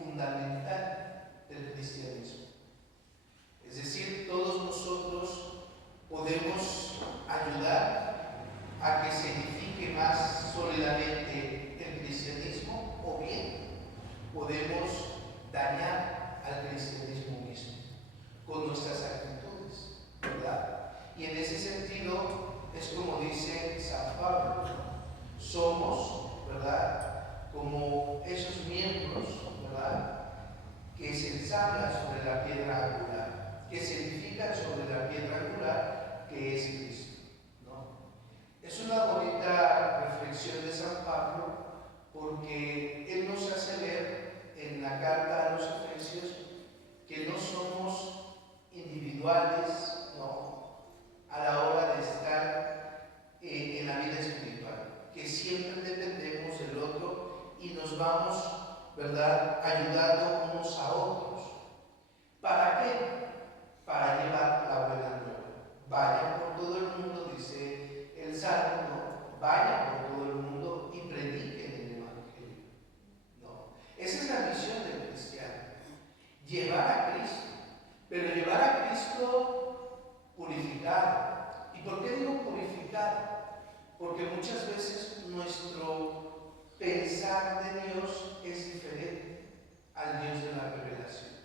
fundamental del cristianismo. Es decir, todos nosotros podemos ayudar a que se edifique más sólidamente el cristianismo, o bien podemos dañar al cristianismo mismo con nuestras actitudes, ¿verdad? Y en ese sentido es como dice San Pablo, somos, ¿verdad?, como esos miembros, ¿verdad?, que se ensamblan sobre la piedra angular, que se edifican sobre la piedra angular que es Cristo, ¿no? Es una bonita reflexión de San Pablo, porque él nos hace ver en la carta a los Efesios que no somos individuales, ¿no?, a la hora de estar en la vida espiritual, que siempre dependemos del otro y nos vamos, ¿verdad?, ayudando unos a otros. ¿Para qué? Para llevar la buena nueva. Vayan por todo el mundo, dice el Salmo, ¿no? Vayan por todo el mundo y prediquen el Evangelio, ¿no? Esa es la misión del cristiano, llevar a Cristo, pero llevar a Cristo purificado. ¿Y por qué digo purificado? Porque muchas veces nuestro pensar de Dios es diferente al Dios de la revelación.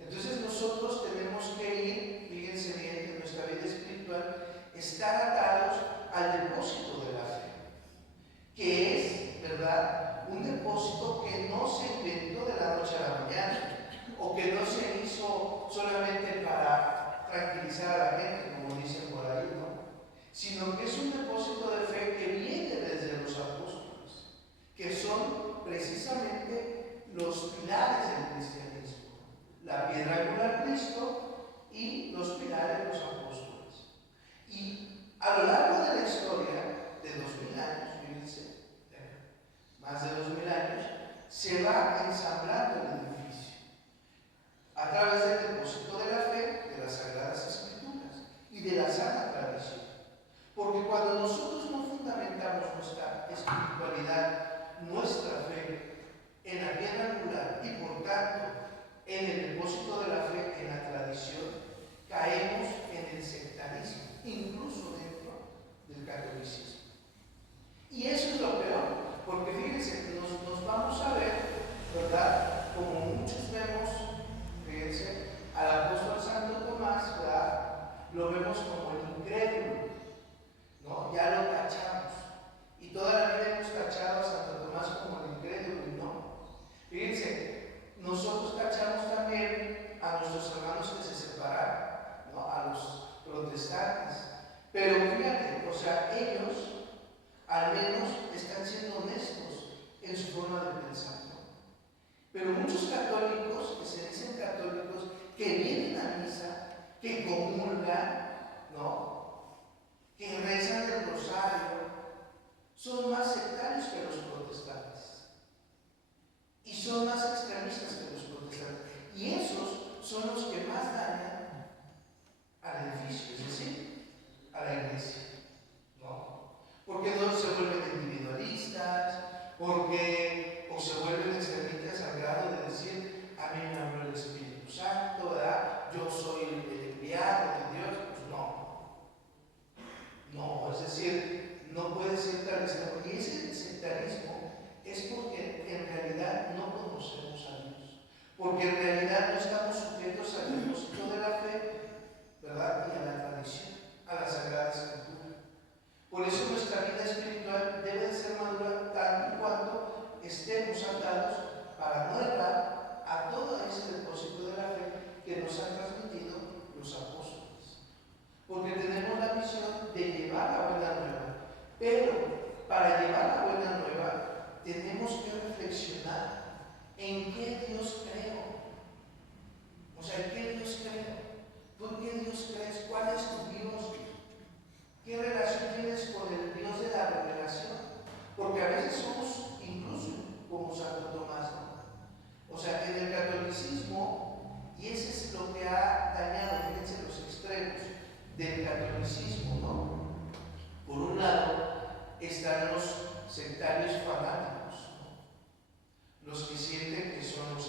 Entonces nosotros tenemos que ir, fíjense bien, en nuestra vida espiritual, estar atados al depósito de la fe, que es, ¿verdad?, un depósito que no se inventó de la noche a la mañana, o que no se hizo solamente para tranquilizar a la gente, como dicen por ahí, ¿no?, sino que es un depósito de fe que viene desde los apóstoles, que son precisamente los pilares del cristianismo: la piedra angular Cristo y los pilares los apóstoles. Y a lo largo de la historia de 2000 años, fíjense, más de 2000 años, se va ensamblando el edificio a través del depósito de la fe, de las Sagradas Escrituras y de la sana tradición. Porque cuando nosotros no fundamentamos nuestra espiritualidad, nuestra fe en la piedra angular y por tanto en el depósito de la fe, en la tradición, caemos en el sectarismo, incluso dentro del catolicismo. Y eso es lo peor, porque fíjense, nos vamos a ver, ¿verdad?, como muchos vemos, fíjense, al apóstol Santo Tomás, ¿verdad?, lo vemos como el incrédulo, ¿no? Ya lo tachamos. Y toda la vida hemos tachado a Santo Tomás como el incrédulo, y no. Fíjense, nosotros tachamos también a nuestros hermanos que se separaron, ¿no?, a los protestantes. Pero fíjate, o sea, ellos al menos están siendo honestos en su forma de pensar, ¿no? Pero muchos católicos, que se dicen católicos, que vienen a misa, que comulgan, ¿no?, que rezan el rosario, son más sectarios que los protestantes y son más extremistas que los protestantes, y esos son los que más dañan al edificio, es decir, a la iglesia, ¿no? Porque no se vuelven individualistas, porque o se vuelven extremistas al grado de decir: a mí me habló el Espíritu Santo, ¿verdad?, yo soy el enviado de Dios. Pues no, es decir, no puede ser tal extremo. Y ese sectarismo es porque en realidad no conocemos a Dios, porque en realidad no estamos sujetos al depósito de la fe, ¿verdad?, y a la tradición, a la Sagrada Escritura. Por eso nuestra vida espiritual debe de ser madura tanto y cuanto estemos atados para no errar a todo ese depósito de la fe que nos han transmitido los apóstoles. Porque tenemos la misión de llevar la buena nueva, pero para llevar la buena nueva tenemos que reflexionar en qué Dios creo. O sea, ¿en qué Dios creo? ¿Por qué Dios crees? ¿Cuál es tu Dios? ¿Qué relación tienes con el Dios de la revelación? Porque a veces somos incluso como Santo Tomás, ¿no? O sea, en el catolicismo, y ese es lo que ha dañado, fíjense, los extremos del catolicismo, ¿no? Por un lado están los sectarios fanáticos, ¿no?, los que sienten que son los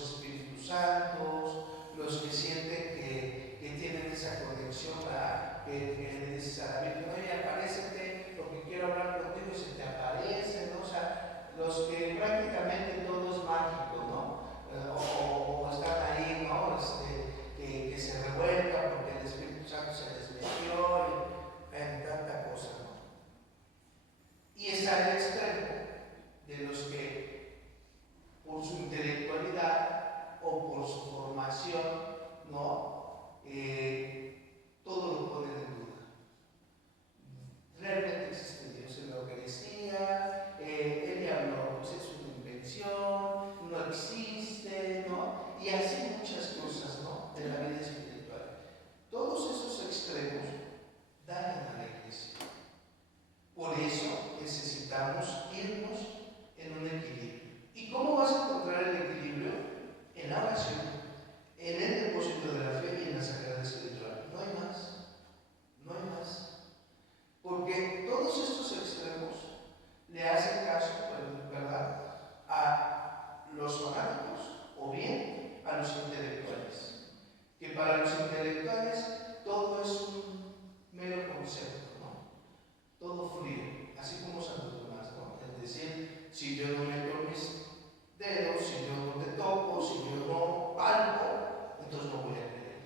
todo lo ponen en duda. ¿Realmente existe Dios en la Eucaristía? El diablo pues, es una invención, no existe, ¿no? Y así muchas cosas, ¿no? De la vida espiritual. Todos esos extremos dañan a la iglesia. Por eso necesitamos irnos en un equilibrio. ¿Y cómo vas a encontrar el equilibrio? En la oración, en el depósito de la fe y en la Sagrada Escritura. No hay más. No hay más. Porque todos estos extremos le hacen caso, ¿verdad?, a los fanáticos o bien a los intelectuales. Que para los intelectuales todo es un mero concepto, ¿no? Todo frío, así como Santo Tomás, ¿no? Es decir, si yo no meto mis dedos, si yo no te toco, si yo no palpo, entonces no voy a creer.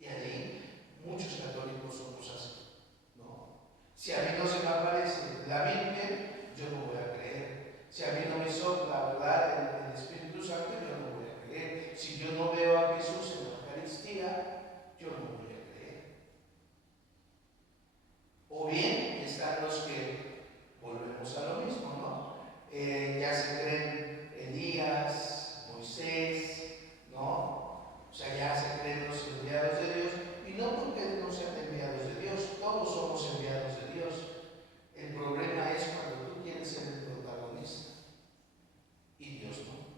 Y allí muchos católicos somos así, ¿no? Si a mí no se me aparece la Virgen, yo no voy a creer. Si a mí no me sopla, ¿verdad?, el Espíritu Santo, yo no voy a creer. Si yo no veo a Jesús en la Eucaristía, yo no voy a creer. O bien están los que volvemos a lo mismo, ¿no? Ya se creen Elías, Moisés, ¿no? O sea, ya se creen los enviados de Dios, y no porque no sean enviados de Dios, todos somos enviados de Dios. El problema es cuando tú quieres ser el protagonista y Dios no.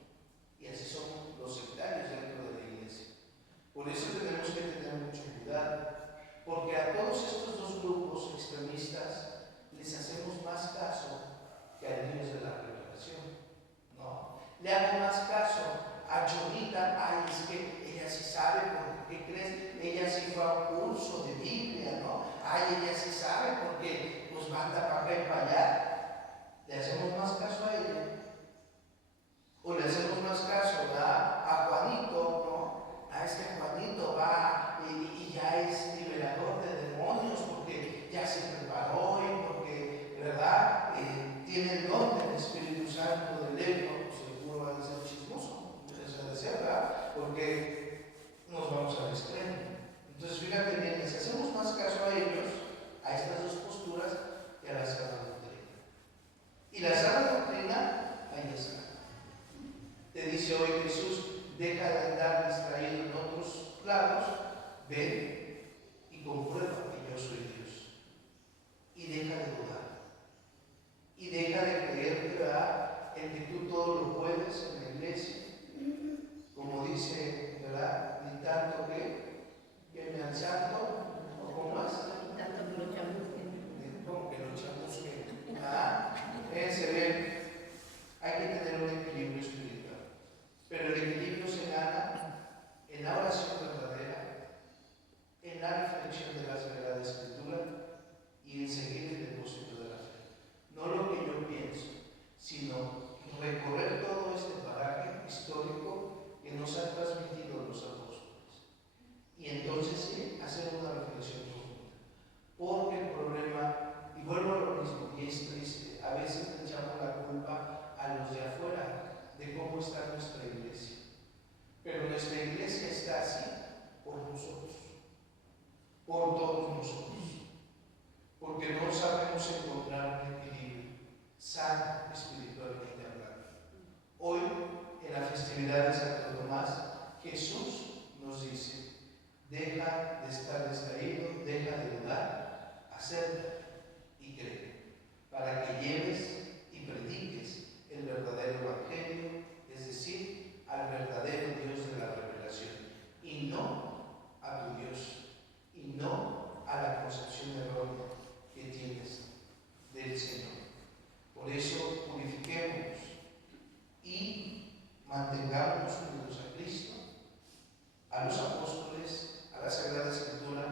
Y así somos los sectarios dentro de la iglesia. Por eso tenemos que tener mucho cuidado, porque a todos estos dos grupos extremistas les hacemos más caso que al Dios de la revelación, ¿no? Le hago más caso a Chonita. Ay, es que ella sí sabe, porque ¿qué crees? Ella sí fue a un curso de Biblia, ¿no? Ay, ella sí sabe porque nos manda para acá y para allá. Le hacemos más caso a ella. O le hacemos más caso, ¿verdad?, a Juanito, ¿no? A este Juanito va y ya es liberador de demonios porque ya se preparó y porque, ¿verdad?, tiene el don del Espíritu Santo del Ego. Pues seguro va a ser chismoso, debe ser, ¿verdad? Porque nos vamos al extremo. Entonces, fíjate bien, les hacemos más caso a ellos, a estas dos posturas, que a la sana doctrina. Y la sana doctrina, ahí está. Te dice hoy Jesús: deja de andar distraído en otros lados, ven y comprueba que yo soy Dios. Y deja de dudar. Y deja de creer, ¿verdad?, en que tú todo lo puedes en la iglesia. Como dice, ¿verdad?, ni tanto que me alzando, o como más. Ni tanto que lo chamusquen. Como que lo chamusquen. Se ve. Hay que tener un equilibrio espiritual. Pero el equilibrio se gana en la oración verdadera, en la reflexión de la Sagrada Escritura y en seguir el depósito de la fe. No lo que yo pienso, sino recorrer todo este paraje histórico que nos han transmitido los apóstoles. Y entonces sí, hacer una reflexión profunda. Porque el problema, y vuelvo a lo mismo, y es triste, a veces le echamos la culpa a los de afuera de cómo está nuestra iglesia. Pero nuestra iglesia está así por nosotros, por todos nosotros, porque no sabemos encontrar un equilibrio sano espiritualmente hablando. Hoy, en la festividad de Santo Tomás, Jesús nos dice: deja de estar distraído, deja de dudar, acepta y cree, para que lleves y prediques el verdadero evangelio, es decir, al verdadero Dios de la revelación, y no a tu Dios, y no a la concepción errónea que tienes del Señor. Por eso purifiquémonos y mantengámonos unidos a Cristo, a los apóstoles, a la Sagrada Escritura